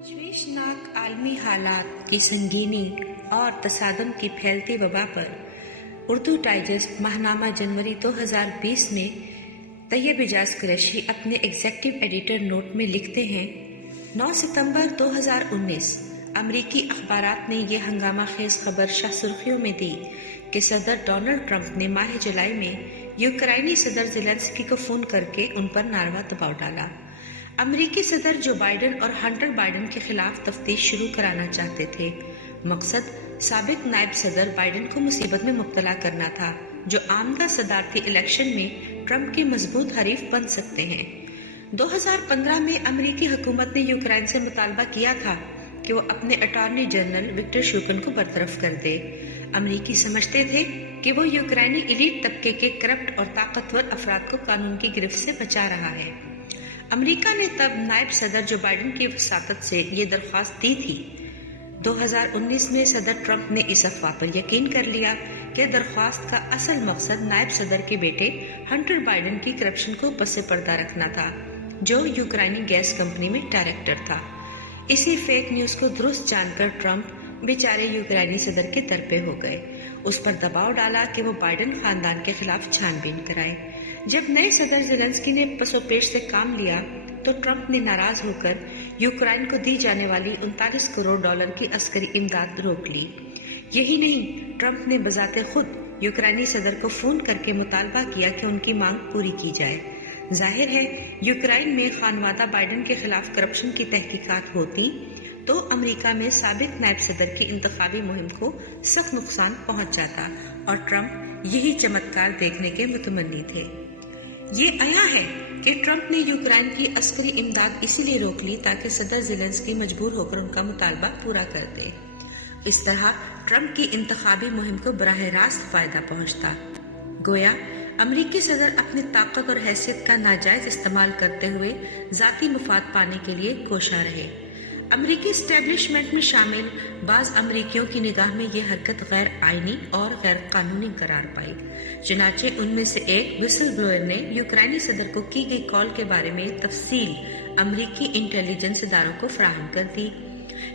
तशवीशनाक आलमी हालात की संगीनी और तसादम की फैलती वबा पर उर्दू डाइजेस्ट माहनामा जनवरी 2020 ने तैयब इजाज कुरैशी अपने एग्जेक्टिव एडिटर नोट में लिखते हैं, 9 सितंबर 2019 अमरीकी अखबारात ने यह हंगामा खेज खबर शाह सुर्खियों में दी कि सदर डोनाल्ड ट्रंप ने माह जुलाई में यूक्राइनी सदर ज़ेलेंस्की को फ़ोन करके उन पर नारवा दबाव डाला। अमरीकी सदर जो बाइडन और हंटर बाइडन के खिलाफ तफ्तीश शुरू कराना चाहते थे। मकसद साबिक नायब सदर बाइडन को मुसीबत में मुब्तला करना था, जो आमदा सदारती इलेक्शन में ट्रंप के मजबूत हरीफ बन सकते हैं। 2015 में अमरीकी हुकूमत ने यूक्रेन से मुतालबा किया था कि वो अपने अटॉर्नी जनरल विक्टर शुकन को बरतरफ कर दे। अमरीकी समझते थे कि वो यूक्रेनी इलीट तबके के करप्ट और ताकतवर अफराद को कानून की गिरफ्त से बचा रहा है। अमेरिका ने तब नायब सदर जो बाइडन की वसातत से ये दरख्वास्त दी थी। 2019 में सदर ट्रंप ने इस अफवाह पर यकीन कर लिया कि दरख्वास्त का असल मकसद नायब सदर के बेटे हंटर बाइडन की करप्शन को पसे पर्दा रखना था, जो यूक्राइनी गैस कंपनी में डायरेक्टर था। इसी फेक न्यूज को दुरुस्त जानकर ट्रंप बेचारे यूक्राइनी सदर के दर पे हो गए। उस पर दबाव डाला कि वो बाइडन खानदान के खिलाफ छानबीन कराए। जब नए सदर ज़ेलेंस्की ने पसोपेश से काम लिया तो ट्रंप ने नाराज होकर यूक्रेन को दी जाने वाली 39 करोड़ डॉलर की अस्करी इमदाद रोक ली। यही नहीं, ट्रंप ने बजाते खुद यूक्रेनी सदर को फोन करके मुतालबा किया कि उनकी मांग पूरी की जाए। जाहिर है, यूक्रेन में खानवादा बाइडन के खिलाफ करप्शन की तहकीकात होती तो अमेरिका में साबिक नायब सदर की इंतखाबी मुहिम को सख्त नुकसान पहुंच जाता और ट्रंप यही चमत्कार देखने के मुतमन्नी थे। ये आया है कि ट्रंप ने यूक्रेन की अस्करी इमदाद इसीलिए रोक ली ताकि सदर ज़ेलेंस्की मजबूर होकर उनका मुतालबा पूरा कर दे। इस तरह ट्रंप की इंतखाबी मुहिम को बराह रास्त फायदा पहुंचता। गोया अमरीकी सदर अपनी ताकत और हैसियत का नाजायज इस्तेमाल करते हुए जाती मुफाद पाने के लिए कोशा रहे। अमरीकी एस्टेब्लिशमेंट में शामिल बाज अमरीकियों की निगाह में ये हरकत गैर आईनी और गैर कानूनी करार पाई। चुनाचे उनमें से एक विसल ब्लोअर ने यूक्राइनी सदर को की गई कॉल के बारे में तफसील अमरीकी इंटेलिजेंस इदारों को फराहम कर दी।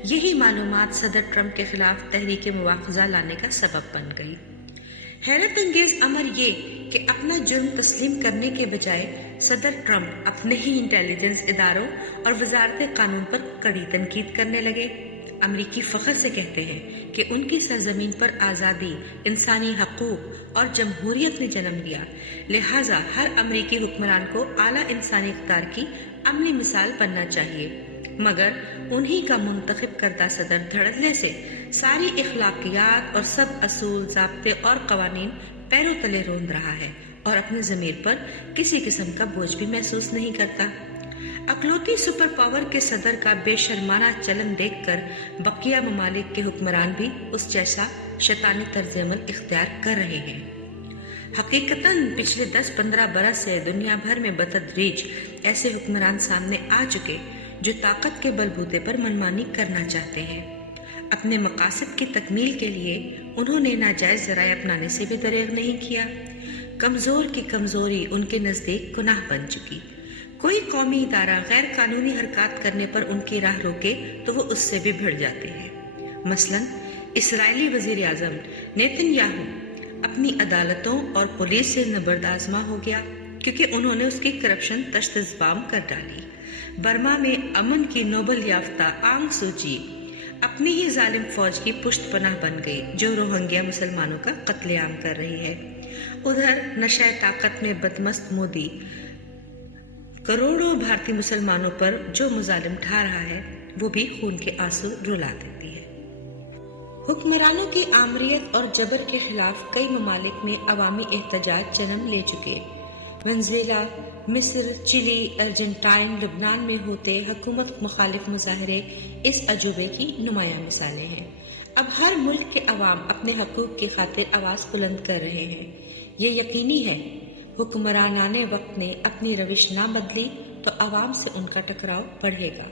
यही मालूमात सदर ट्रंप के खिलाफ तहरीक मुआखजा लाने का सबब बन गई। हैरत अंगेज अमर ये कि अपना जुर्म तस्लीम करने के बजाय सदर ट्रंप अपने ही इंटेलिजेंस इदारों और वजारत कानून पर कड़ी तनकीद करने लगे। अमरीकी फख्र से कहते हैं कि उनकी सरजमीन पर आज़ादी, इंसानी हकूक और जमहूरियत ने जन्म दिया, लिहाजा हर अमरीकी हुक्मरान को आला इंसानी इक़्तिदार की अमली मिसाल बनना चाहिए। मगर उन्हीं का मुंतखब करदा सदर धड़ल्ले से सारी इखलाकियात और सब असूल, ज़ाब्ते और कवानीन पैरों तले रोंद रहा है और अपने ज़मीर पर किसी किस्म का बोझ भी महसूस नहीं करता। अकलौती सुपर पावर के सदर का बेशर्माना चलन देखकर बकिया ममालिक के हुक्मरान भी उस जैसा शैतानी तर्ज अमल इख्तियार कर रहे हैं। हकीकतन पिछले 10-15 बरस से दुनिया भर में बतदरीज ऐसे हुक्मरान सामने आ चुके जो ताकत के बलबूते पर मनमानी करना चाहते हैं। अपने मकासद की तकमील के लिए उन्होंने नाजायज ज़राए अपनाने से भी दरेग नहीं किया। कमज़ोर की कमज़ोरी उनके नज़दीक गुनाह बन चुकी। कोई कौमी इदारा गैर कानूनी हरकत करने पर उनकी राह रोके तो वो उससे भी भिड़ जाते हैं। मसलन इसराइली वज़ीर आज़म नेतन्याहू अपनी अदालतों और पुलिस से नबरदाज़मा हो गया क्योंकि उन्होंने उसकी करप्शन तश्त-ए-ज़बाम कर डाली। बर्मा में अमन की नोबल याफ्ता आंग सूची अपनी ही जालिम फौज की पुष्ट पनाह बन गई, जो रोहिंग्या मुसलमानों का कत्लेआम कर रही है। उधर नशे ताकत में बदमस्त मोदी करोड़ों भारतीय मुसलमानों पर जो मुजालिम ढा रहा है, वो भी खून के आंसू रुला देती है। हुक्मरानों की आमरीत और जबर के खिलाफ कई ममालिक में अवामी एहतजाज जन्म ले चुके। वेनेज़ुएला, मिस्र, चिली, अर्जेंटाइन, लबनान में होते हुकूमत मुखालिफ मुजाहरे इस अजूबे की नुमायां मिसालें हैं। अब हर मुल्क के अवाम अपने हकूक की खातिर आवाज़ बुलंद कर रहे हैं। ये यकीनी है, हुक्मरानाने वक्त ने अपनी रविश ना बदली तो अवाम से उनका टकराव बढ़ेगा।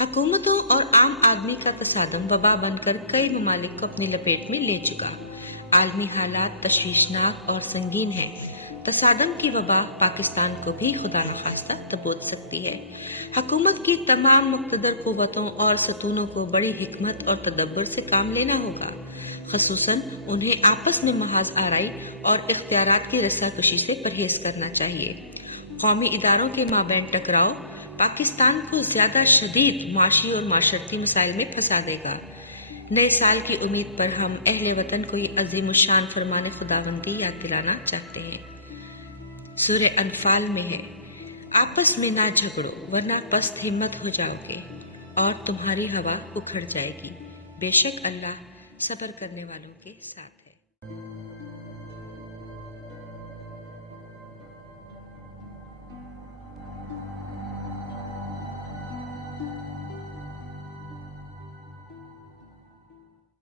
हुकूमतों और आम आदमी का तसादम वबा बनकर कई ममालिक को अपनी लपेट में ले चुका। आलमी हालात तशवीशनाक और संगीन है। تصادم کی وبا پاکستان کو بھی خدا نخواستہ دبوچ سکتی ہے۔ حکومت کی تمام مقتدر قوتوں اور ستونوں کو بڑی حکمت اور تدبر سے کام لینا ہوگا، خصوصاً انہیں آپس میں محاذ آرائی اور اختیارات کی رسا کشی سے پرہیز کرنا چاہیے۔ قومی اداروں کے مابین ٹکراؤ پاکستان کو زیادہ شدید معاشی اور معاشرتی مسائل میں پھنسا دے گا۔ نئے سال کی امید پر ہم اہل وطن کو یہ عظیم الشان فرمان خداوندی یاد دلانا چاہتے ہیں۔ سورہ انفال میں ہے، آپس میں نہ جھگڑو ورنہ پست ہمت ہو جاؤ گے اور تمہاری ہوا اکھڑ جائے گی، بے شک اللہ صبر کرنے والوں کے ساتھ۔